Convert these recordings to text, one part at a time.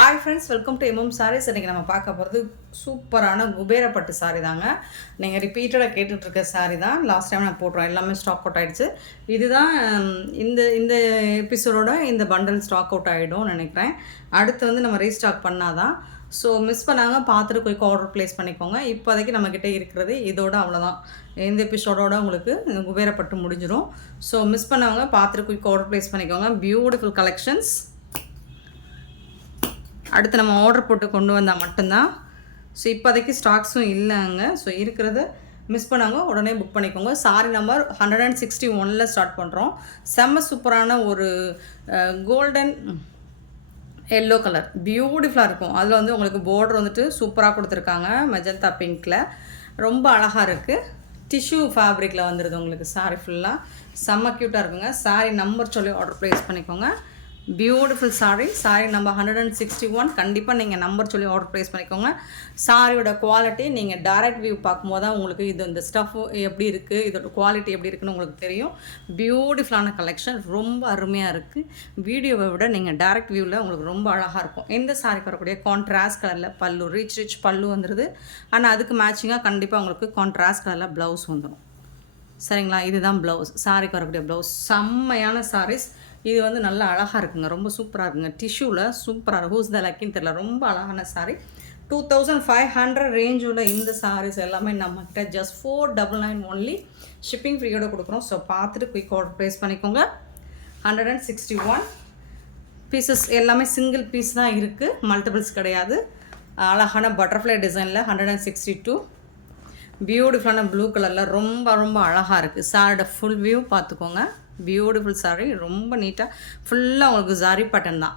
Hi friends welcome to MM sarees இன்றைக்கி நம்ம பார்க்க போகிறது சூப்பரான குபேரப்பட்டு சாரி தாங்க. நீங்கள் ரிப்பீட்டடாக கேட்டுட்ருக்க சாரி தான். லாஸ்ட் டைம் நான் போட்டுறோம். எல்லாமே ஸ்டாக் அவுட் ஆகிடுச்சு இதுதான் இந்த இந்த எபிசோடோட இந்த பண்டல் ஸ்டாக் அவுட் ஆகிடும்னு நினைக்கிறேன். அடுத்து வந்து நம்ம ரீஸ்டாக் பண்ணாதான். ஸோ மிஸ் பண்ணாங்க. பார்த்துட்டு குயிக் ஆர்டர் ப்ளேஸ் பண்ணிக்கோங்க. இப்போதைக்கு நம்மக்கிட்ட இருக்கிறது இதோட அவ்வளோதான். இந்த எபிசோடோட உங்களுக்கு குபேரப்பட்டு முடிஞ்சிடும் ஸோ மிஸ் பண்ணவங்க பார்த்துட்டு குயிக் ஆர்டர் ப்ளேஸ் பண்ணிக்கோங்க. பியூட்டிஃபுல் கலெக்ஷன்ஸ் அடுத்து நம்ம ஆர்டர் போட்டு கொண்டு வந்தால் மட்டும்தான். ஸோ இப்போதைக்கு ஸ்டாக்ஸும் இல்லைங்க ஸோ இருக்கிறத மிஸ் பண்ணாங்க. உடனே புக் பண்ணிக்கோங்க. Saree number hundred and sixty ஒனில் ஸ்டார்ட் பண்ணுறோம் செம்ம சூப்பரான ஒரு கோல்டன் எல்லோ கலர் பியூட்டிஃபுல்லாக இருக்கும். அதில் வந்து உங்களுக்கு border வந்துட்டு சூப்பராக கொடுத்துருக்காங்க. மெஜந்தா பிங்க்கில் ரொம்ப அழகாக இருக்குது டிஷ்யூ ஃபேப்ரிக்கில் வந்துடுது உங்களுக்கு சாரி ஃபுல்லாக செம்ம க்யூட்டாக இருக்குங்க. சாரி நம்பர் சொல்லி ஆர்டர் ப்ளேஸ் பண்ணிக்கோங்க. Beautiful saree saree number hundred and sixty one கண்டிப்பாக நீங்கள் நம்பர் சொல்லி ஆர்டர் ப்ளேஸ் பண்ணிக்கோங்க. சாரியோட குவாலிட்டி நீங்கள் டைரக்ட் வியூ பார்க்கும்போது தான் உங்களுக்கு இது இந்த ஸ்டஃப் எப்படி இருக்குது இதோட குவாலிட்டி எப்படி இருக்குன்னு உங்களுக்கு தெரியும். பியூட்டிஃபுல்லான கலெக்ஷன் ரொம்ப அருமையாக இருக்குது வீடியோவை விட நீங்கள் டைரக்ட் வியூவில் உங்களுக்கு ரொம்ப அழகாக இருக்கும். இந்த சாரிக்கு வரக்கூடிய கான்ட்ராஸ்ட் கலரில் பல்லு ரிச் ரிச் பல்லு வந்துடுது ஆனால் அதுக்கு மேட்சிங்காக கண்டிப்பாக உங்களுக்கு கான்ட்ராஸ்ட் கலரில் ப்ளவுஸ் வந்துடும் சரிங்களா? இதுதான் ப்ளவுஸ் சாரிக்கு வரக்கூடிய ப்ளவுஸ் செம்மையான சாரீஸ் இது வந்து நல்லா அழகாக இருக்குங்க. ரொம்ப சூப்பராக இருக்குங்க. டிஷ்யூவில் சூப்பராக இருக்கும் ஹூஸ் த லக்கின்னு தெரியல. ரொம்ப அழகான sari two thousand five hundred range உள்ள இந்த சாரீஸ் எல்லாமே நம்மக்கிட்ட just four double nine only shipping ஃப்ரீயோட கொடுக்குறோம். ஸோ பார்த்துட்டு குயிக் ஆர்டர் ப்ளேஸ் பண்ணிக்கோங்க. Hundred and sixty one pieces எல்லாமே சிங்கிள் பீஸ் தான் இருக்குது மல்டிபிள்ஸ் கிடையாது. அழகான பட்டர்ஃப்ளை டிசைனில் ஹண்ட்ரட் அண்ட் சிக்ஸ்டி டூ பியூட்டிஃபுல்லான ப்ளூ கலரில் ரொம்ப ரொம்ப அழகாக இருக்குது சாரோட ஃபுல் வியூ பார்த்துக்கோங்க. பியூட்டிஃபுல் சாரி ரொம்ப நீட்டாக ஃபுல்லாக உங்களுக்கு ஜாரி பட்டன் தான்.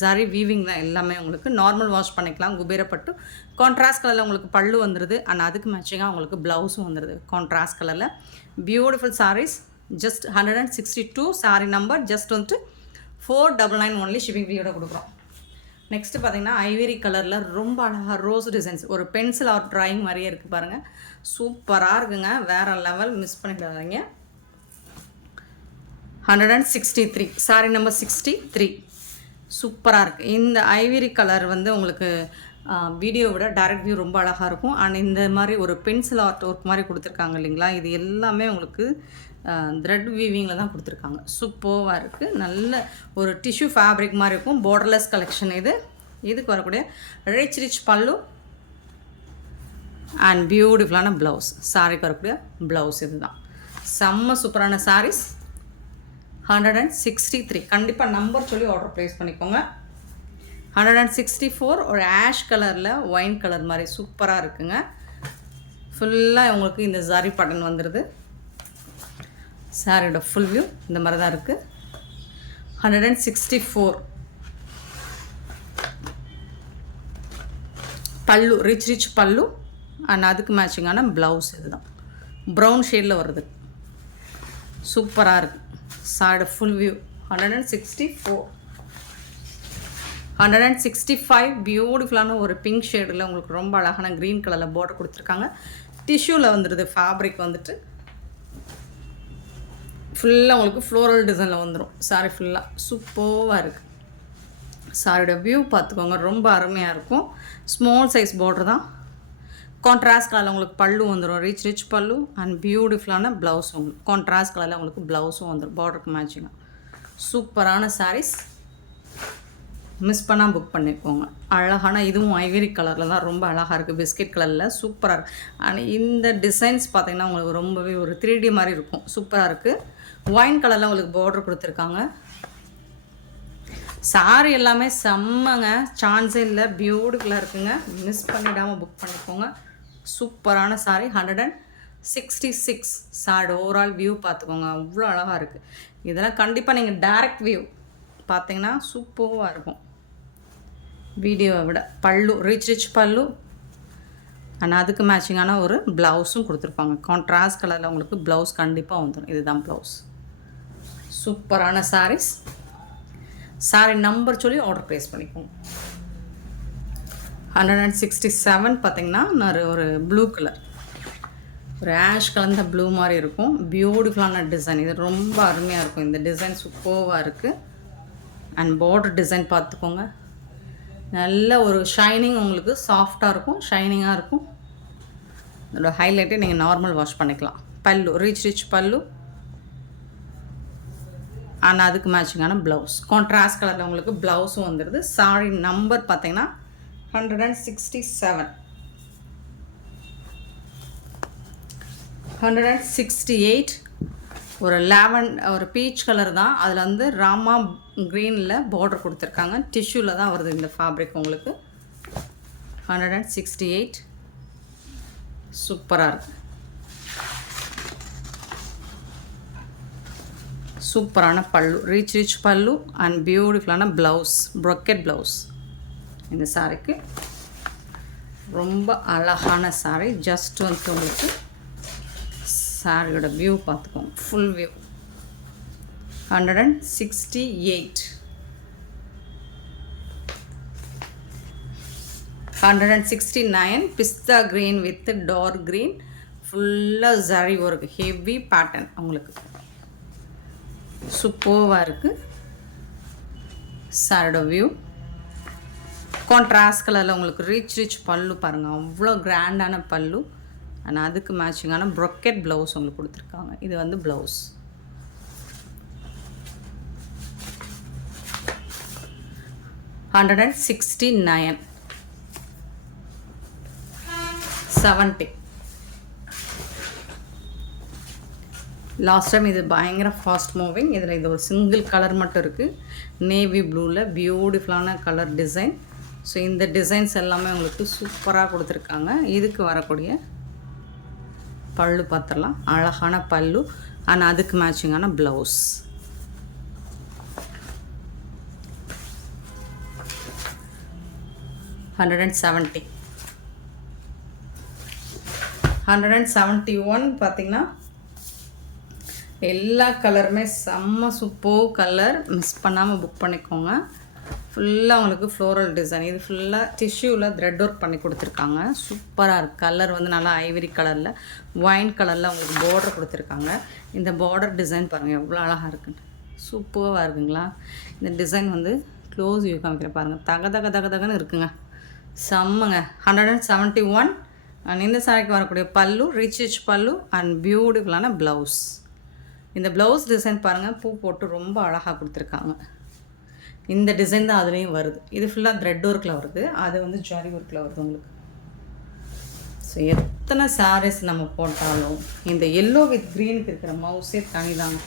ஜாரி வீவிங் தான் எல்லாமே உங்களுக்கு நார்மல் வாஷ் பண்ணிக்கலாம். குபேரப்பட்டு கான்ட்ராஸ்ட் கலரில் உங்களுக்கு பல்லு வந்துடுது அண்ட் அதுக்கு மேட்சிங்காக உங்களுக்கு ப்ளவுஸும் வந்துடுது கான்ட்ராஸ்ட் கலரில் beautiful saris just hundred and sixty two sari number just வந்துட்டு four double nine only shipping ஃப்ரீயோட கொடுக்குறோம். நெக்ஸ்ட்டு பார்த்தீங்கன்னா ஐவேரி கலரில் ரொம்ப அழகாக ரோஸ் டிசைன்ஸ் ஒரு பென்சில் ஆர் ட்ராயிங் மாதிரியே இருக்குது பாருங்கள் சூப்பராக இருக்குங்க. வேறு லெவல் மிஸ் பண்ணிடாதீங்க. Hundred and sixty three sari number sixty three சூப்பராக இருக்குது இந்த ஐவரி கலர் வந்து உங்களுக்கு வீடியோ விட வியூ ரொம்ப அழகாக இருக்கும். அண்ட் இந்த மாதிரி ஒரு பென்சில் ஆர்ட் ஒர்க் மாதிரி கொடுத்துருக்காங்க இல்லைங்களா? இது எல்லாமே உங்களுக்கு த்ரெட் வீவிங்கில் தான் கொடுத்துருக்காங்க. சூப்பராக இருக்குது நல்ல ஒரு டிஷ்யூ ஃபேப்ரிக் மாதிரி இருக்கும். பார்டர்லெஸ் கலெக்ஷன் இது. இதுக்கு வரக்கூடிய ரிச் ரிச் பல்லு. அண்ட் பியூட்டிஃபுல்லான ப்ளவுஸ் சாரிக்கு வரக்கூடிய ப்ளவுஸ் இதுதான் செம்ம சூப்பரான saris hundred and sixty three கண்டிப்பாக நம்பர் சொல்லி ஆர்டர் ப்ளேஸ் பண்ணிக்கோங்க. ஹண்ட்ரட் அண்ட் சிக்ஸ்டி ஃபோர் ஒரு ஆஷ் கலரில் ஒயின் கலர் மாதிரி சூப்பராக இருக்குங்க. ஃபுல்லாக உங்களுக்கு இந்த ஜரி பட்டன் வந்துடுது சாரியோட ஃபுல் வியூ இந்த மாதிரி தான் இருக்குது hundred and sixty four pallu rich rich pallu. And அதுக்கு மேட்சிங்கான ப்ளவுஸ் இதுதான். ப்ரௌன் ஷேடில் வருது. சூப்பராக இருக்குது சாரியோட full view hundred and sixty four hundred and sixty five பியூட்டிஃபுல்லான ஒரு பிங்க் ஷேடில் உங்களுக்கு ரொம்ப அழகான க்ரீன் கலரில் பார்டர் கொடுத்துருக்காங்க. டிஷ்யூவில் வந்துடுது ஃபேப்ரிக் வந்துட்டு. ஃபுல்லாக உங்களுக்கு ஃப்ளோரல் டிசைனில் வந்துடும் சாரி ஃபுல்லாக சூப்பராக இருக்குது சாரியோட வியூ பார்த்துக்கோங்க. ரொம்ப அருமையாக இருக்கும். ஸ்மால் சைஸ் பார்டர் தான். கான்ட்ராஸ்ட் கலரில் உங்களுக்கு பல்லு வந்துடும் ரிச் ரிச் பல்லு அண்ட் பியூட்டிஃபுல்லான ப்ளவுஸ் உங்களுக்கு. கான்ட்ராஸ்ட் கலரில் உங்களுக்கு ப்ளவுஸும் வந்துடும் பார்டருக்கு மேட்சிங்காக சூப்பரான சாரீஸ் மிஸ் பண்ணால் புக் பண்ணிக்கோங்க. அழகான இதுவும் ஐவரி கலரில் தான். ரொம்ப அழகாக இருக்குது பிஸ்கெட் கலரில் சூப்பராக இருக்குது ஆனால் இந்த டிசைன்ஸ் பார்த்தீங்கன்னா உங்களுக்கு ரொம்பவே ஒரு த்ரீ டி மாதிரி இருக்கும். சூப்பராக இருக்குது ஒயின் கலரில் உங்களுக்கு பார்டர் கொடுத்துருக்காங்க. சாரி எல்லாமே செம்மங்க. சான்ஸே இல்லை. பியூட்டிஃபுல்லாக இருக்குங்க. மிஸ் பண்ணிடாமல் புக் பண்ணிக்கோங்க. சூப்பரான sari hundred and sixty six shot overall view பார்த்துக்கோங்க. அவ்வளோ அழகாக இருக்குது இதெல்லாம் கண்டிப்பாக நீங்கள் டேரக்ட் வியூ பார்த்தீங்கன்னா சூப்பராக இருக்கும். வீடியோவை விட பல்லு ரிச் ரிச் பல்லு. ஆனால் அதுக்கு மேட்சிங்கான ஒரு ப்ளவுஸும் கொடுத்துருப்பாங்க. கான்ட்ராஸ்ட் கலரில் உங்களுக்கு ப்ளவுஸ் கண்டிப்பாக வந்துடும் இதுதான் ப்ளவுஸ் சூப்பரான சாரீஸ் சாரி நம்பர் சொல்லி ஆர்டர் ப்ளேஸ் பண்ணிக்கோங்க. ஹண்ட்ரட் அண்ட் சிக்ஸ்டி செவன் பார்த்தீங்கன்னா நான் ஒரு ப்ளூ கலர் ஒரு ஆஷ் கலந்த ப்ளூ மாதிரி இருக்கும். பியூட்டிஃபுல்லான டிசைன் இது ரொம்ப அருமையாக இருக்கும். இந்த டிசைன் சூப்பர்வாக இருக்குது அண்ட் பார்டர் டிசைன் பார்த்துக்கோங்க நல்ல ஒரு ஷைனிங் உங்களுக்கு சாஃப்டாக இருக்கும் ஷைனிங்காக இருக்கும். இதோட ஹைலைட்டை நீங்கள் நார்மல் வாஷ் பண்ணிக்கலாம். பல்லு ரிச் ரிச் பல்லு. ஆனால் அதுக்கு மேட்சிங்கான ப்ளவுஸ் கான்ட்ராஸ்ட் கலரில் உங்களுக்கு ப்ளவுஸும் வந்துடுது சாரி நம்பர் பார்த்தீங்கன்னா hundred and sixty seven hundred and sixty eight ஒரு லெவன் ஒரு பீச் கலர் தான். அதில் வந்து ராமா க்ரீனில் பார்டர் கொடுத்துருக்காங்க. டிஷ்யூவில் தான் வருது இந்த ஃபேப்ரிக் உங்களுக்கு. ஹண்ட்ரட் அண்ட் சிக்ஸ்டி எயிட் சூப்பராக இருக்குது சூப்பரான pallu rich rich pallu and பியூட்டிஃபுல்லான ப்ளவுஸ் ப்ரொக்கெட் ப்ளவுஸ் இந்த சாரிக்கு. ரொம்ப அழகான சாரி. ஜஸ்ட் வந்து உங்களுக்கு சாரியோட வியூ பார்த்துக்கோங்க. Full view hundred and sixty eight hundred and sixty nine pista green with dark green ஃபுல்லாக ஜரி ஒர்க் ஹெவி பேட்டர்ன் உங்களுக்கு சூப்பர்வாக இருக்குது சாரோட வியூ கான்ட்ராஸ்ட் கலரில் உங்களுக்கு ரிச் ரிச் பல்லு பாருங்கள் அவ்வளோ கிராண்டான பல்லு. ஆனால் அதுக்கு மேட்சிங்கான ப்ரொக்கெட் ப்ளவுஸ் உங்களுக்கு கொடுத்துருக்காங்க. இது வந்து blouse hundred and sixty nine seventy last time இது பயங்கர ஃபாஸ்ட் மூவிங் இதில் இது ஒரு சிங்கிள் கலர் மட்டும் இருக்குது நேவி ப்ளூவில் பியூட்டிஃபுல்லான கலர் டிசைன் ஸோ இந்த டிசைன்ஸ் எல்லாமே உங்களுக்கு சூப்பராக கொடுத்துருக்காங்க. இதுக்கு வரக்கூடிய பல்லு பார்த்துடலாம். அழகான பல்லு. ஆனால் அதுக்கு மேட்சிங்கான blouse hundred and seventy hundred and seventy one பார்த்தீங்கன்னா எல்லா கலருமே செம்ம சூப்பர் கலர் மிஸ் பண்ணாமல் புக் பண்ணிக்கோங்க. ஃபுல்லாக உங்களுக்கு ஃப்ளோரல் டிசைன் இது ஃபுல்லாக டிஷ்யூவில் த்ரெட் ஒர்க் பண்ணி கொடுத்துருக்காங்க. சூப்பராக இருக்குது கலர் வந்து நல்லா ஐவரி கலரில் ஒயின் கலரில் உங்களுக்கு பார்டர் கொடுத்துருக்காங்க. இந்த பார்டர் டிசைன் பாருங்கள் எவ்வளோ அழகாக இருக்குன்னு சூப்பராக இருக்குங்களா? இந்த டிசைன் வந்து க்ளோஸ் வியூ காமிக்கிற பாருங்கள் தக தக தக தகன்னு இருக்குங்க. செம்மங்க. Hundred and seventy one and இந்த சாரிக்கு வரக்கூடிய pallu rich rich pallu and பியூட்டிஃபுல்லான ப்ளவுஸ் இந்த ப்ளவுஸ் டிசைன் பாருங்கள் பூ போட்டு ரொம்ப அழகாக கொடுத்துருக்காங்க. இந்த டிசைன் தான் அதுலேயும் வருது. இது ஃபுல்லாக த்ரெட் ஒர்க்கில் வருது. அது வந்து ஜாரி ஒர்க்கில் வருது உங்களுக்கு. ஸோ எத்தனை சாரீஸ் நம்ம போட்டாலும் இந்த எல்லோ வித் க்ரீனுக்கு இருக்கிற மவுஸே தனி தாங்க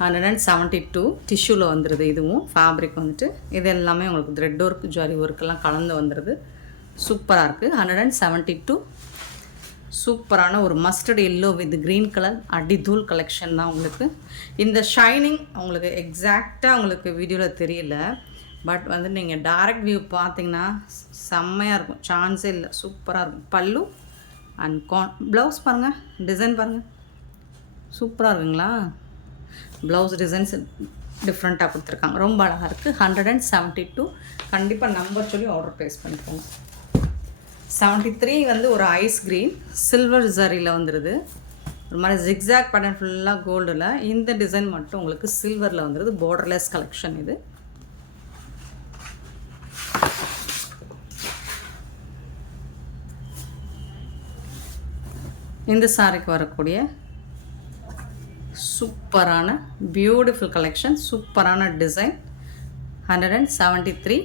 ஹண்ட்ரட் அண்ட் செவன்ட்டி டூ டிஷ்யூவில் வந்துடுது இதுவும். ஃபேப்ரிக் வந்துட்டு இது எல்லாமே உங்களுக்கு த்ரெட் ஒர்க் ஜாரி ஒர்க்கெல்லாம் கலந்து வந்துடுது சூப்பராக இருக்குது ஹண்ட்ரட் அண்ட் செவன்ட்டி டூ சூப்பரான ஒரு mustard yellow with green colour அடிதூள் collection தான் உங்களுக்கு. இந்த ஷைனிங் உங்களுக்கு எக்ஸாக்டாக உங்களுக்கு வீடியோவில் தெரியல. பட் வந்து நீங்கள் டைரக்ட் வியூ பார்த்தீங்கன்னா செம்மையாக இருக்கும். சான்ஸே இல்லை. சூப்பராக இருக்கும். பல்லு அண்ட் கான் ப்ளவுஸ் பாருங்கள் டிசைன் பாருங்கள் சூப்பராக இருக்குங்களா? ப்ளவுஸ் டிசைன்ஸ் டிஃப்ரெண்ட்டாக கொடுத்துருக்காங்க. ரொம்ப அழகாக இருக்குது ஹண்ட்ரட் அண்ட் செவன்ட்டி டூ கண்டிப்பாக நம்பர் சொல்லி ஆர்டர் ப்ளேஸ் பண்ணிக்கோங்க. செவன்ட்டி த்ரீ வந்து ஒரு ஐஸ் க்ரீன் சில்வர் ஜரியில் வந்துடுது ஒரு மாதிரி ஜிக்ஸாக் பேட்டர்ன் ஃபுல்லாக கோல்டில் இந்த டிசைன் மட்டும் உங்களுக்கு சில்வரில் வந்துடுது பார்டர்லெஸ் கலெக்ஷன் இது. இந்த சாரிக்கு வரக்கூடிய சூப்பரான பியூட்டிஃபுல் கலெக்ஷன் சூப்பரான design hundred and seventy three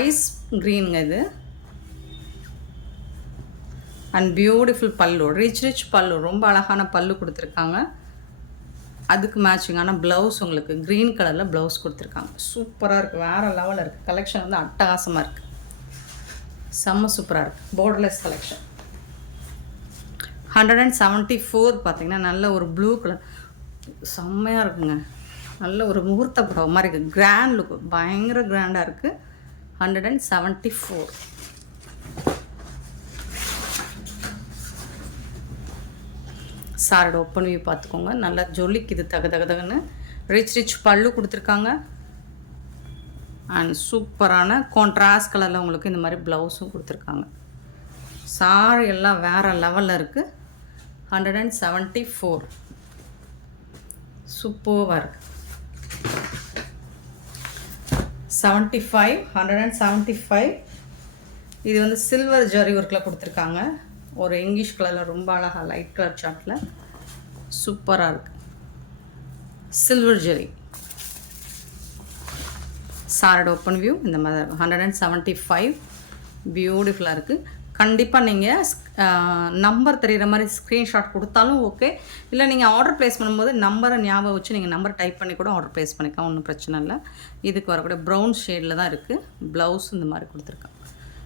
ice க்ரீனுங்க இது. And beautiful pallu rich rich pallu ரொம்ப அழகான பல்லு கொடுத்துருக்காங்க. அதுக்கு மேட்சிங்கான ப்ளவுஸ் உங்களுக்கு. க்ரீன் கலரில் ப்ளவுஸ் கொடுத்துருக்காங்க. சூப்பராக இருக்குது வேறு லெவலில் இருக்குது கலெக்ஷன் வந்து அட்டகாசமாக இருக்குது செம்ம சூப்பராக இருக்குது borderless collection hundred and seventy four பார்த்தீங்கன்னா நல்ல ஒரு ப்ளூ கலர் செம்மையாக இருக்குங்க. நல்ல ஒரு முகூர்த்த படம் மாதிரி இருக்குது கிராண்ட் லுக் பயங்கர கிராண்டாக இருக்குது ஹண்ட்ரட் அண்ட் செவன்ட்டி ஃபோர் சாரோட ஓப்பன் வியூ பார்த்துக்கோங்க. நல்லா ஜொலிக்குது தக தக தகன்னு. ரிச் ரிச் பல்லு கொடுத்துருக்காங்க. அண்ட் சூப்பரான கான்ட்ராஸ்ட் கலரில் உங்களுக்கு இந்த மாதிரி ப்ளவுஸும் கொடுத்துருக்காங்க. சாரி எல்லாம் வேறு லெவலில் இருக்குது ஹண்ட்ரட் அண்ட் செவன்ட்டி ஃபோர் சூப்பர்வாக இருக்குது seventy five hundred and seventy five இது வந்து சில்வர் ஜரி ஒர்க்கில் கொடுத்துருக்காங்க. ஒரு இங்கிலீஷ் கலரில் ரொம்ப அழகாக லைட் கலர் சார்ட்டில் சூப்பராக இருக்குது சில்வர் ஜெரி சாரட் ஓப்பன் வியூ இந்த மாதிரி ஹண்ட்ரட் அண்ட் செவன்ட்டி ஃபைவ் பியூட்டிஃபுல்லாக இருக்குது கண்டிப்பாக நீங்கள் நம்பர் தெரிகிற மாதிரி ஸ்க்ரீன்ஷாட் கொடுத்தாலும் ஓகே இல்லை நீங்கள் ஆர்டர் ப்ளேஸ் பண்ணும்போது நம்பரை ஞாபகம் வச்சு நீங்கள் நம்பர் டைப் பண்ணி கூட ஆர்டர் ப்ளேஸ் பண்ணிக்கலாம் ஒன்றும் பிரச்சனை இல்லை. இதுக்கு வரக்கூடிய ப்ரௌன் ஷேடில் தான் இருக்குது ப்ளவுஸ் இந்த மாதிரி கொடுத்துருக்கேன்.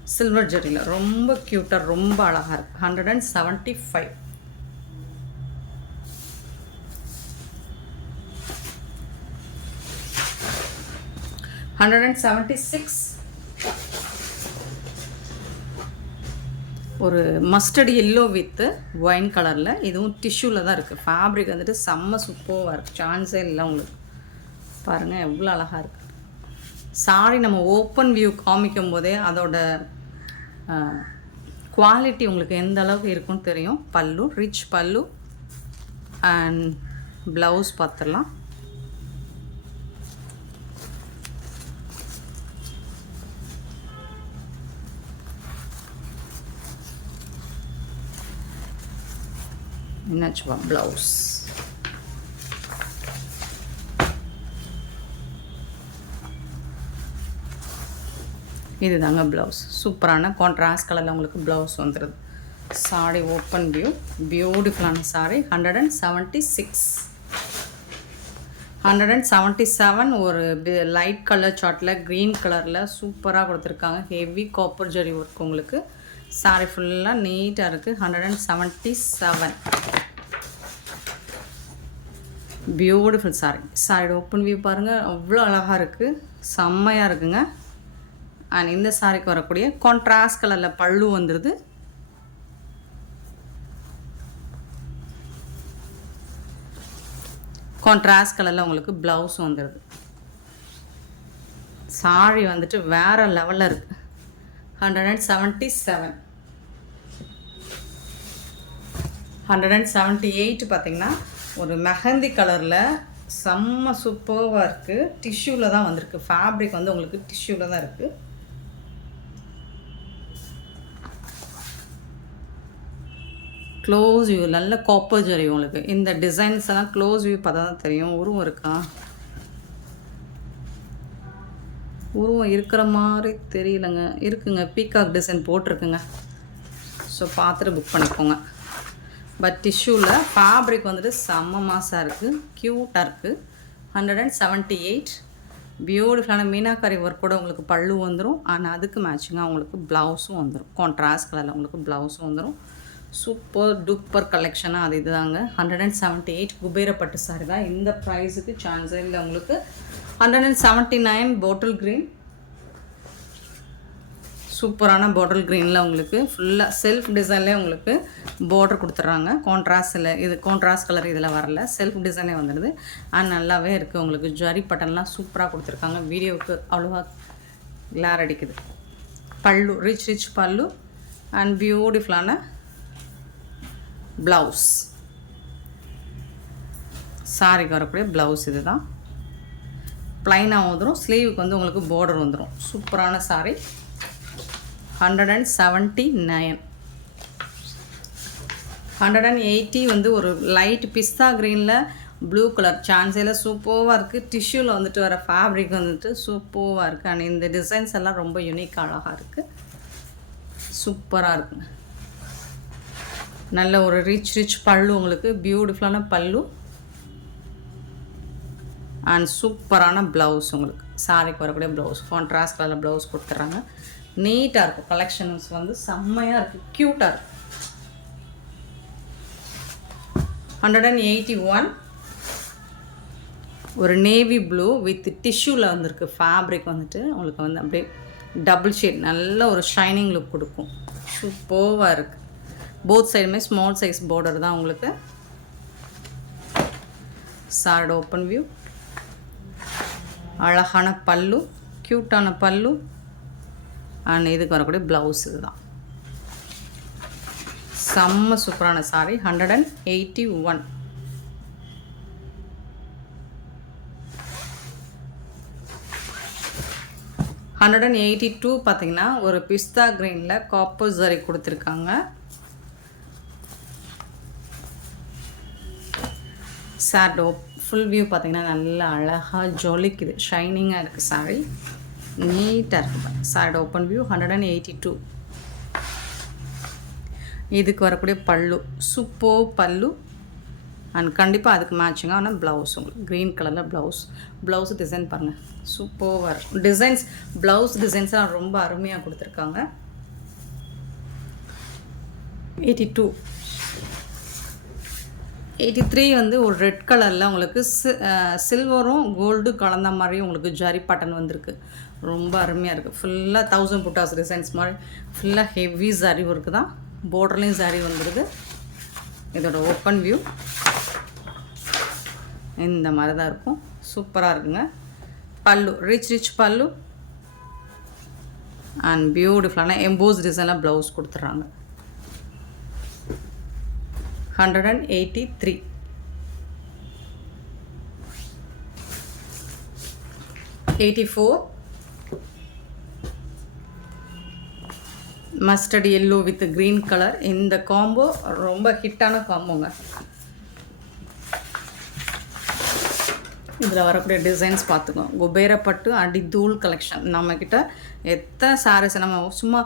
சில்வர் ஜெரியில் ரொம்ப க்யூட்டாக ரொம்ப அழகாக இருக்குது hundred and seventy five hundred and seventy six ஒரு மஸ்டர்ட் எல்லோ வித்து ஒயின் கலரில் இதுவும் டிஷ்யூவில் தான் இருக்குது ஃபேப்ரிக் வந்துட்டு செம்ம சூப்பராக இருக்குது சான்ஸே இல்லை உங்களுக்கு. பாருங்கள் எவ்வளோ அழகாக இருக்குது சாரி நம்ம ஓப்பன் வியூ காமிக்கும் போதே அதோட குவாலிட்டி உங்களுக்கு எந்த அளவுக்கு இருக்குன்னு தெரியும். பல்லு ரிச் பல்லு அண்ட் ப்ளவுஸ் பார்த்துடலாம் என்னாச்சுப்பா ப்ளவுஸ் இது தாங்க ப்ளவுஸ். சூப்பரான கான்ட்ராஸ்ட் கலரில் உங்களுக்கு ப்ளவுஸ் வந்துடுது சாரி ஓப்பன் வியூ பியூட்டிஃபுல்லான sari. Hundred and seventy six hundred and seventy seven ஒரு லைட் கலர் சார்ட்டில் க்ரீன் கலரில் சூப்பராக கொடுத்துருக்காங்க. ஹெவி காப்பர் ஜரி ஒர்க் உங்களுக்கு. சாரி ஃபுல்லாக நீட்டாக இருக்குது hundred and seventy seven beautiful sari. சாரியோட ஓப்பன் வியூ பாருங்கள் அவ்வளோ அழகாக இருக்குது செம்மையாக இருக்குங்க. அண்ட் இந்த சாரிக்கு வரக்கூடிய கான்ட்ராஸ்ட் கலரில் பல்லு வந்துடுது கான்ட்ராஸ்ட் கலரில் உங்களுக்கு ப்ளவுஸும் வந்துடுது சாரி வந்துட்டு வேறு லெவலில் இருக்குது hundred and seventy seven hundred and seventy eight பார்த்திங்கன்னா ஒரு மெஹந்தி கலரில் செம்ம சூப்பர்வாக இருக்குது டிஷ்யூவில் தான் வந்திருக்கு. ஃபேப்ரிக் வந்து உங்களுக்கு டிஷ்யூவில் தான் இருக்குது க்ளோஸ் வியூ நல்ல காப்பர் ஜரி உங்களுக்கு. இந்த டிசைன்ஸ் எல்லாம் க்ளோஸ் வியூ பார்த்தா தான் தெரியும். உருவம் இருக்கா? உருவம் இருக்கிற மாதிரி தெரியலங்க. இருக்குங்க. பீகாக் டிசைன் போட்டிருக்குங்க. ஸோ பார்த்துட்டு புக் பண்ணிக்கோங்க. பட் டிஷ்யூவில் ஃபேப்ரிக் வந்துட்டு செம்ம மாசாக இருக்குது க்யூட்டாக இருக்குது ஹண்ட்ரட் அண்ட் செவன்ட்டி எயிட் பியூட்டிஃபுல்லான மீனாக்காரி ஒர்க்கோட உங்களுக்கு பல்லு வந்துடும் ஆனால் அதுக்கு மேட்சிங்காக உங்களுக்கு ப்ளவுஸும் வந்துடும் கான்ட்ராஸ்ட் கலரில் உங்களுக்கு ப்ளவுஸும் வந்துடும் சூப்பர் டூப்பர் கலெக்ஷனாக அது இதுதாங்க. Hundred and seventy eight குபேரப்பட்டு sari தான். இந்த ப்ரைஸுக்கு சான்ஸே இல்லை உங்களுக்கு. Hundred and seventy nine bottle green சூப்பரான பாட்டில் க்ரீனில் உங்களுக்கு ஃபுல்லாக செல்ஃப் டிசைன்லேயே உங்களுக்கு பார்டர் கொடுத்துட்றாங்க. கான்ட்ராஸ்டில் இது கான்ட்ராஸ்ட் கலர் இதில் வரல. செல்ஃப் டிசைனே வந்துடுது. அண்ட் நல்லாவே இருக்குது உங்களுக்கு ஜரி பட்டன்லாம் சூப்பராக கொடுத்துருக்காங்க. வீடியோவுக்கு அவ்வளோவா கிளார் அடிக்குது. Pallu rich rich pallu and பியூட்டிஃபுல்லான ப்ளவுஸ். சாரிக்கு வரக்கூடிய ப்ளவுஸ் இது தான் ப்ளைனாக வந்துடும் ஸ்லீவுக்கு வந்து உங்களுக்கு பார்டர் வந்துடும் சூப்பரான sari hundred and seventy nine hundred and eighty வந்து ஒரு லைட் பிஸ்தா க்ரீனில் ப்ளூ கலர் சான்ஸில் சூப்பராக இருக்குது டிஷ்யூவில் வந்துட்டு வர ஃபேப்ரிக் வந்துட்டு சூப்பராக இருக்குது அண்ட் இந்த டிசைன்ஸ் எல்லாம் ரொம்ப யூனிக் அழகாக இருக்குது சூப்பராக இருக்குங்க நல்ல ஒரு ரிச் ரிச் பல்லு உங்களுக்கு. பியூட்டிஃபுல்லான பல்லு. அண்ட் சூப்பரான ப்ளவுஸ் உங்களுக்கு. சாரிக்கு வரக்கூடிய ப்ளவுஸ் கான்ட்ராஸ்ட் கலரில் ப்ளவுஸ் கொடுத்துட்றாங்க நீட்டாக இருக்கும். கலெக்ஷன்ஸ் வந்து செம்மையாக இருக்குது க்யூட்டாக இருக்கும் ஹண்ட்ரட் அண்ட் எயிட்டி ஒன் ஒரு நேவி ப்ளூ வித் டிஷ்யூவில் வந்திருக்கு. ஃபேப்ரிக் வந்துட்டு உங்களுக்கு வந்து அப்படியே டபுள் ஷேட் நல்ல ஒரு ஷைனிங் லுக் கொடுக்கும். சூப்பர்வாக இருக்குது போத் சைடுமே ஸ்மால் சைஸ் பார்டர் தான் உங்களுக்கு. சாரோட ஓப்பன் வியூ அழகான பல்லு க்யூட்டான பல்லு. அண்ட் இதுக்கு வரக்கூடிய ப்ளவுஸ் இதுதான். செம்ம சூப்பரான sari hundred and eighty one hundred and eighty two பார்த்தீங்கன்னா ஒரு பிஸ்தா க்ரீனில் காப்பர் ஜரி கொடுத்துருக்காங்க. சாட்டோ ஃபுல் வியூ பார்த்தீங்கன்னா நல்லா அழகாக ஜொலிக்குது. ஷைனிங்காக இருக்குது சாரி நீட்டாக இருக்குது sari open view hundred and eighty two இதுக்கு வரக்கூடிய பல்லு சுப்போ பல்லு. அண்ட் கண்டிப்பாக அதுக்கு மேட்சிங்காக ஆனால் ப்ளவுஸ் உங்களுக்கு. க்ரீன் கலரில் ப்ளவுஸ் ப்ளவுஸ் டிசைன் பாருங்கள் சூப்பராக இருக்கும் டிசைன்ஸ் ப்ளவுஸ் டிசைன்ஸ்லாம் ரொம்ப அருமையாக கொடுத்துருக்காங்க. எயிட்டி டூ எயிட்டி த்ரீ வந்து ஒரு ரெட் கலரில் உங்களுக்கு சில்வரும் கோல்டு கலந்த மாதிரி உங்களுக்கு ஜரி பட்டன் வந்திருக்கு. ரொம்ப அருமையாக இருக்குது ஃபுல்லாக தௌசண்ட் புட்டாஸ் டிசைன்ஸ் மாதிரி ஃபுல்லாக ஹெவி ஜரி ஒர்க்கு தான். பார்டர்லேயும் ஜரி வந்துடுது இதோட ஓப்பன் வியூ இந்த மாதிரி தான் இருக்கும். சூப்பராக இருக்குங்க. Pallu rich rich pallu. And பியூட்டிஃபுல்லான எம்போஸ் டிசைனில் ப்ளவுஸ் கொடுத்துட்றாங்க hundred and eighty three eighty four mustard yellow with green colour இந்த காம்போ ரொம்ப ஹிட்டான காம்போங்க இதில் வரக்கூடிய டிசைன்ஸ் பார்த்துக்கோங்க குபேரப்பட்டு தூள் கலெக்ஷன் நம்மக்கிட்ட எத்தனை சாரீஸ் நம்ம சும்மா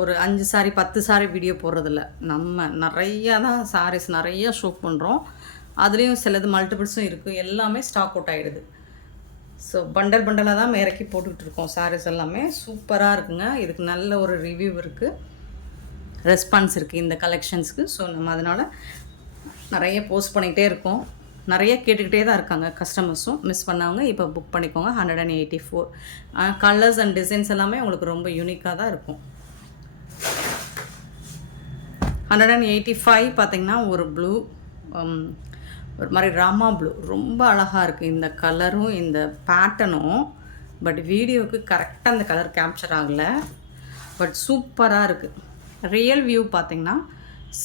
ஒரு அஞ்சு சாரி பத்து சாரி வீடியோ போடுறதில்ல. நம்ம நிறையா தான் சாரீஸ் நிறையா ஷோ பண்ணுறோம் அதுலேயும் சிலது மல்டிபிள்ஸும் இருக்குது எல்லாமே ஸ்டாக் அவுட் ஆகிடுது ஸோ பண்டல் பண்டலாக தான் இறக்கி போட்டுக்கிட்டு இருக்கோம் சாரீஸ் எல்லாமே. சூப்பராக இருக்குங்க. இதுக்கு நல்ல ஒரு ரிவ்யூ இருக்குது ரெஸ்பான்ஸ் இருக்குது இந்த கலெக்ஷன்ஸ்க்கு ஸோ நம்ம அதனால் நிறைய போஸ்ட் பண்ணிக்கிட்டே இருக்கோம். நிறைய கேட்டுக்கிட்டே தான் இருக்காங்க கஸ்டமர்ஸும் மிஸ் பண்ணவங்க இப்போ புக் பண்ணிக்கோங்க. Hundred and eighty four colours and designs எல்லாமே உங்களுக்கு ரொம்ப யூனிக்காக தான் இருக்கும். ஹண்ட்ரட் அண்ட் எயிட்டி ஃபைவ் பார்த்தீங்கன்னா ஒரு ப்ளூ ஒரு மாதிரி ராமா ப்ளூ ரொம்ப அழகாக இருக்குது இந்த கலரும் இந்த பேட்டர்னும் பட் வீடியோவுக்கு கரெக்டாக அந்த கலர் கேப்சர் ஆகலை. பட் சூப்பராக இருக்குது ரியல் வியூ பார்த்தீங்கன்னா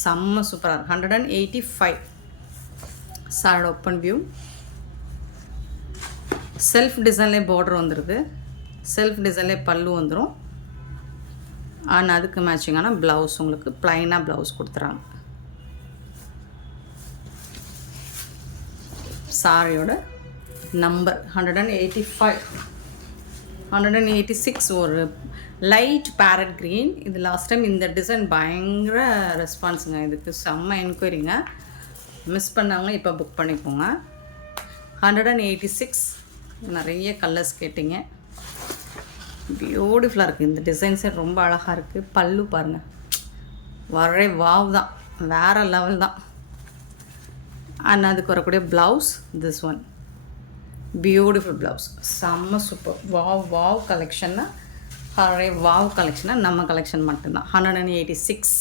செம்ம சூப்பராக இருக்குது ஹண்ட்ரட் அண்ட் எயிட்டி ஃபைவ் சாரோட ஓப்பன் வியூ செல்ஃப் டிசைன்லேயே பார்டர் வந்துடுது செல்ஃப் டிசைன்லேயே பல்லு வந்துடும் அண்ட் அதுக்கு மேட்சிங்கான ப்ளவுஸ் உங்களுக்கு ப்ளைனாக ப்ளவுஸ் கொடுத்துறாங்க. சாரியோட number hundred and eighty five hundred and eighty six ஒரு லைட் பேரட் க்ரீன் இது லாஸ்ட் டைம் இந்த டிசைன் பயங்கர ரெஸ்பான்ஸுங்க இதுக்கு செம்ம என்கொயரிங்க மிஸ் பண்ணவங்க இப்போ புக் பண்ணிக்கோங்க. ஹண்ட்ரட் அண்ட் எயிட்டி சிக்ஸ் நிறைய கலர்ஸ் கேட்டிங்க. பியூட்டிஃபுல்லாக இருக்குது இந்த டிசைன்ஸே ரொம்ப அழகாக இருக்குது பல்லு பாருங்கள் வரே வாவ் தான். வேறு லெவல் தான். அண்ட் அதுக்கு வரக்கூடிய blouse this one beautiful blouse செம்ம சூப்பர் வாவ் வாவ் கலெக்ஷன்னா ஹரே வாவ் கலெக்ஷனாக நம்ம கலெக்ஷன் மட்டும்தான். Hundred and eighty six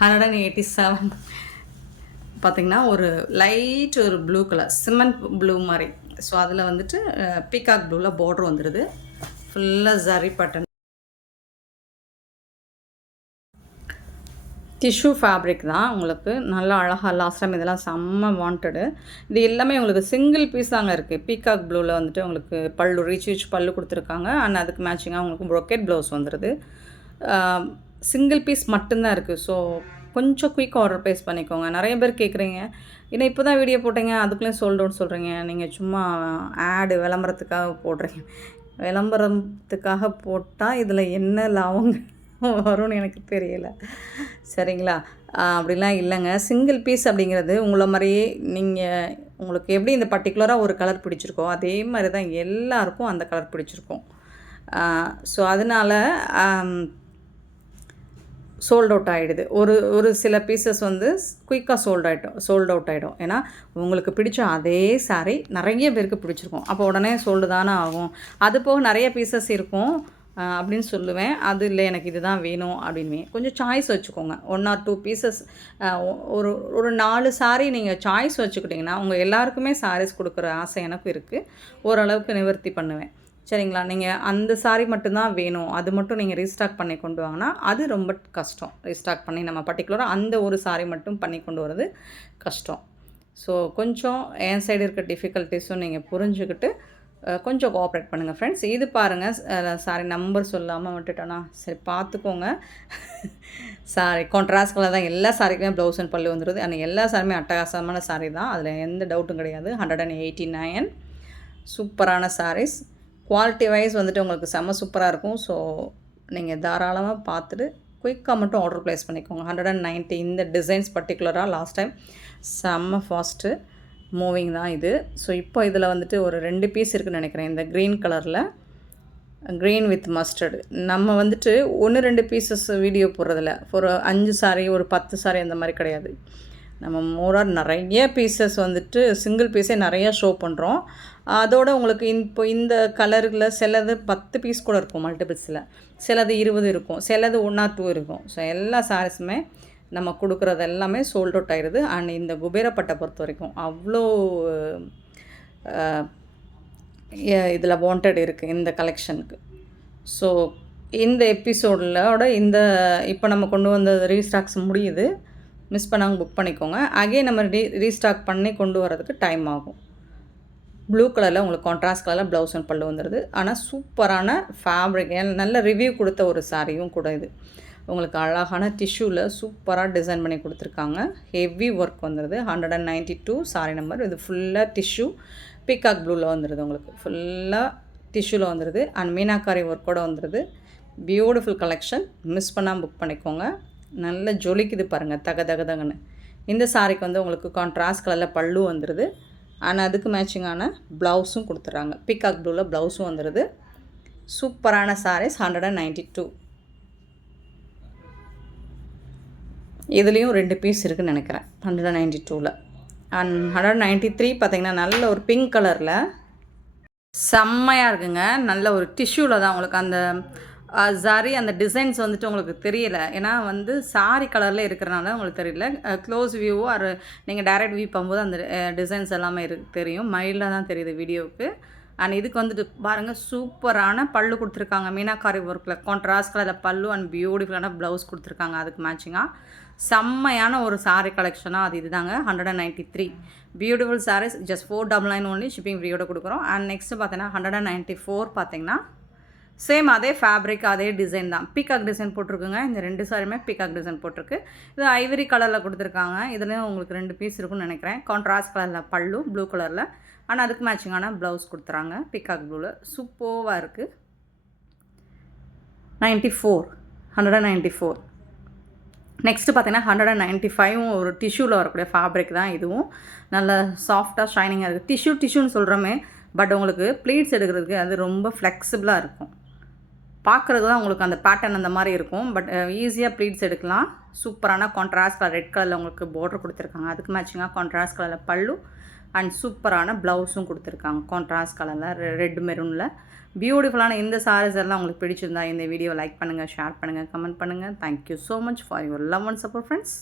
hundred and eighty seven பார்த்திங்கன்னா ஒரு லைட் ஒரு ப்ளூ கலர் சிமெண்ட் ப்ளூ மாதிரி. ஸோ அதில் வந்துட்டு பீகாக் ப்ளூவில் பார்டர் வந்துடுது ஃபுல்லாக ஜரி பட்டன் டிஷ்யூ ஃபேப்ரிக் தான் உங்களுக்கு நல்லா அழகாக லாஸ்ட் டைம் இதெல்லாம் செம்ம வாண்டடு இது எல்லாமே உங்களுக்கு சிங்கிள் பீஸ் தாங்க இருக்குது பீகாக் ப்ளூவில் வந்துட்டு உங்களுக்கு பல்லு ரீச் ரீச் பல்லு கொடுத்துருக்காங்க. அண்ட் அதுக்கு மேட்சிங்காக உங்களுக்கு ப்ரொக்கெட் ப்ளவுஸ் வந்துடுது சிங்கிள் பீஸ் மட்டும்தான் இருக்குது ஸோ கொஞ்சம் குயிக்காக ஆர்டர் ப்ளேஸ் பண்ணிக்கோங்க. நிறைய பேர் கேட்குறீங்க ஏன்னா இப்போ தான் வீடியோ போட்டீங்க அதுக்குள்ளேயும் சோல்ட் சொல்கிறீங்க நீங்கள் சும்மா ஆடு விளம்பரத்துக்காக போடுறீங்க. விளம்பரத்துக்காக போட்டால் இதில் என்ன லாபங்க வரும்னு எனக்கு தெரியலை. சரிங்களா? அப்படிலாம் இல்லைங்க. சிங்கிள் பீஸ் அப்படிங்கிறது உங்களை மாதிரியே நீங்கள் உங்களுக்கு எப்படி இந்த பர்டிகுலராக ஒரு கலர் பிடிச்சிருக்கோ அதே மாதிரி தான் எல்லாருக்கும் அந்த கலர் பிடிச்சிருக்கும். ஸோ அதனால் சோல்ட் அவுட் ஆகிடுது ஒரு ஒரு சில பீசஸ் வந்து குயிக்காக சோல்ட் ஆகிட்டோம் சோல்ட் அவுட் ஆகிடும் ஏன்னா உங்களுக்கு பிடிச்ச அதே சாரீ நிறைய பேருக்கு பிடிச்சிருக்கும். அப்போ உடனே சோல்டு தானே ஆகும். அது போக நிறைய பீசஸ் இருக்கும். அப்படின்னு சொல்லுவேன். அது இல்லை எனக்கு இதுதான் வேணும் அப்படின்வேன் கொஞ்சம் சாய்ஸ் வச்சுக்கோங்க. ஒன் ஆர் டூ பீசஸ் ஒரு ஒரு நாலு சாரீ நீங்கள் சாய்ஸ் வச்சுக்கிட்டிங்கன்னா உங்கள் எல்லாருக்குமே சாரீஸ் கொடுக்குற ஆசை எனக்கும் இருக்குது ஓரளவுக்கு நிவர்த்தி பண்ணுவேன். சரிங்களா? நீங்கள் அந்த saree மட்டும்தான் வேணும். அது மட்டும் நீங்கள் ரீஸ்டாக் பண்ணி கொண்டு வாங்கினா அது ரொம்ப கஷ்டம். ரீஸ்டாக் பண்ணி நம்ம பர்டிகுலராக அந்த ஒரு சாரீ மட்டும் பண்ணி கொண்டு வரது கஷ்டம். ஸோ கொஞ்சம் என் சைடு இருக்க டிஃபிகல்ட்டிஸும் நீங்கள் புரிஞ்சுக்கிட்டு கொஞ்சம் கோஆப்ரேட் பண்ணுங்கள் ஃப்ரெண்ட்ஸ் இது பாருங்கள் சாரி நம்பர் சொல்லாமல் விட்டுட்டேன்னா சரி பார்த்துக்கோங்க. சாரி கான்ட்ராஸ்ட் கலர் தான் எல்லா சாரிக்குமே ப்ளவுஸ் அண்ட் பல்லு வந்துடுது ஆனால் எல்லா சாரியுமே அட்டகாசமான சாரி தான். அதில் எந்த டவுட்டும் கிடையாது. ஹண்ட்ரட் அண்ட் எயிட்டி நைன் சூப்பரான சாரீஸ் குவாலிட்டி வைஸ் வந்துட்டு உங்களுக்கு செம்ம சூப்பராக இருக்கும். ஸோ நீங்கள் தாராளமாக பார்த்துட்டு குயிக்காக மட்டும் ஆர்டர் ப்ளேஸ் பண்ணிக்கோங்க. ஹண்ட்ரட் அண்ட் நைன்ட்டி இந்த டிசைன்ஸ் பர்டிகுலராக லாஸ்ட் டைம் செம்ம ஃபாஸ்ட்டு மூவிங் தான் இது. ஸோ இப்போ இதில் வந்துட்டு ஒரு ரெண்டு பீஸ் இருக்குன்னு நினைக்கிறேன். இந்த க்ரீன் கலரில் க்ரீன் வித் மஸ்டர்டு நம்ம வந்துட்டு ஒன்று ரெண்டு பீசஸ் வீடியோ போடுறதில்ல. ஒரு அஞ்சு சாரி ஒரு பத்து சாரி அந்த மாதிரி கிடையாது. நம்ம மோராக நிறைய பீசஸ் வந்துட்டு சிங்கிள் பீஸே நிறையா ஷோ பண்ணுறோம் அதோட உங்களுக்கு இப்போ இந்த கலரில் சிலது பத்து பீஸ் கூட இருக்கும் மல்டிபிள்ஸில் சிலது இருபது இருக்கும் சிலது ஒன் ஆர் டூ இருக்கும். ஸோ எல்லா சாரீஸுமே நம்ம கொடுக்குறது எல்லாமே சோல்ட் அவுட் ஆயிடுது அண்ட் இந்த குபேரப்பட்டை பொறுத்த வரைக்கும் அவ்வளோ இதில் வாண்டட் இருக்குது இந்த கலெக்ஷனுக்கு ஸோ இந்த எபிசோடோட இந்த இப்போ நம்ம கொண்டு வந்த ரீஸ்டாக்ஸ் முடியுது. மிஸ் பண்ணாமல் புக் பண்ணிக்கோங்க. அகைன் நம்ம ரீ ரீஸ்டாக் பண்ணி கொண்டு வரதுக்கு டைம் ஆகும். ப்ளூ கலரில் உங்களுக்கு கான்ட்ராஸ்ட் கலரில் ப்ளவுஸ் அண்ட் பல்லு வந்துடுது ஆனால் சூப்பரான ஃபேப்ரிக் நல்ல ரிவ்யூ கொடுத்த ஒரு சாரியும் கூட இது. உங்களுக்கு அழகான டிஷ்யூவில் சூப்பராக டிசைன் பண்ணி கொடுத்துருக்காங்க. ஹெவி ஒர்க் வந்துடுது hundred and ninety two sari number இது ஃபுல்லாக டிஷ்யூ பீகாக் ப்ளூவில் வந்துடுது உங்களுக்கு ஃபுல்லாக டிஷ்யூவில் வந்துடுது அண்ட் மீனாக்காரி ஒர்க்கோட வந்துடுது பியூட்டிஃபுல் கலெக்ஷன் மிஸ் பண்ணாமல் புக் பண்ணிக்கோங்க. நல்ல ஜொலிக்குது பாருங்கள் தக தக தகன்னு. இந்த சாரிக்கு வந்து உங்களுக்கு கான்ட்ராஸ்ட் கலரில் பல்லு வந்துடுது அண்ட் அதுக்கு மேட்சிங்கான ப்ளவுஸும் கொடுத்துட்றாங்க பீகாக் ப்ளூவில் ப்ளவுஸும் வந்துடுது சூப்பரான saris hundred and ninety two இதுலேயும் ரெண்டு பீஸ் இருக்குன்னு நினைக்கிறேன் ஹண்ட்ரட் அண்ட் நைன்ட்டி டூவில் அண்ட் ஹண்ட்ரட் நைன்ட்டி த்ரீ பார்த்தீங்கன்னா நல்ல ஒரு பிங்க் கலரில் செம்மையாக இருக்குங்க. நல்ல ஒரு டிஷ்யூவில் தான் உங்களுக்கு அந்த சாரி அந்த டிசைன்ஸ் வந்துட்டு உங்களுக்கு தெரியல. ஏன்னா வந்து சாரி கலரில் இருக்கிறனால உங்களுக்கு தெரியல. க்ளோஸ் வியூவோ அது நீங்கள் டைரக்ட் வியூ பண்ணும்போது அந்த டிசைன்ஸ் எல்லாமே இரு தெரியும். மைல்டாக தான் தெரியுது வீடியோவுக்கு அண்ட் இதுக்கு வந்துட்டு பாருங்கள் சூப்பரான பல்லு கொடுத்துருக்காங்க. மீனாக்காரி ஒர்க்கில் கான்ட்ராஸ்ட் கலரில் பல்லு அண்ட் பியூட்டிஃபுல்லான ப்ளவுஸ் கொடுத்துருக்காங்க. அதுக்கு மேட்சிங்காக செம்மையான ஒரு சாரீ கலெக்ஷனாக அது இதுதாங்க. Hundred and ninety three beautiful saris just four double nine only shipping ஃப்ரீயோட கொடுக்குறோம். அண்ட் நெக்ஸ்ட்டு பார்த்தீங்கன்னா ஹண்ட்ரட் அண்ட் நைன்ட்டி ஃபோர் பார்த்தீங்கன்னா சேம் அதே ஃபேப்ரிக் அதே டிசைன் தான். பீகாக் டிசைன் போட்டிருக்குங்க. இந்த ரெண்டு சாரியுமே பீகாக் டிசைன் போட்டிருக்கு. இது ஐவரி கலரில் கொடுத்துருக்காங்க. இதுலேயும் உங்களுக்கு ரெண்டு பீஸ் இருக்குன்னு நினைக்கிறேன். கான்ட்ராஸ்ட் கலரில் பல்லு ப்ளூ கலரில் ஆனால் அதுக்கு மேட்சிங்கான ப்ளவுஸ் கொடுத்துறாங்க. பீகாக் ப்ளூவில் சூப்பர்வாக இருக்குது ninety four hundred and ninety four next பார்த்தீங்கன்னா ஹண்ட்ரட் அண்ட் நைன்ட்டி ஃபைவும் ஒரு டிஷ்யூவில் வரக்கூடிய ஃபேப்ரிக் தான் இதுவும். நல்ல சாஃப்டாக ஷைனிங்காக இருக்குது டிஷ்யூ டிஷ்யூன்னு சொல்கிறோமே பட் உங்களுக்கு ப்ளீட்ஸ் எடுக்கிறதுக்கு அது ரொம்ப ஃப்ளெக்சிபிளாக இருக்கும். பார்க்குறது தான் உங்களுக்கு அந்த பேட்டர்ன் அந்த மாதிரி இருக்கும். பட் ஈஸியாக ப்ளீட்ஸ் எடுக்கலாம். சூப்பரான கான்ட்ராஸ்ட் கலர் ரெட் கலரில் உங்களுக்கு பார்டர் கொடுத்துருக்காங்க. அதுக்கு மேட்சிங்காக கான்ட்ராஸ்ட் கலரில் பல்லு அண்ட் சூப்பரான ப்ளவுஸும் கொடுத்துருக்காங்க. கான்ட்ராஸ்ட் கலரில் ரெட் மெரூனில் பியூட்டிஃபுல்லான இந்த சாரீஸ் எல்லாம் உங்களுக்கு பிடிச்சிருந்தா இந்த வீடியோ லைக் பண்ணுங்கள் ஷேர் பண்ணுங்கள் கமெண்ட் பண்ணுங்கள் thank you so much for your love and support friends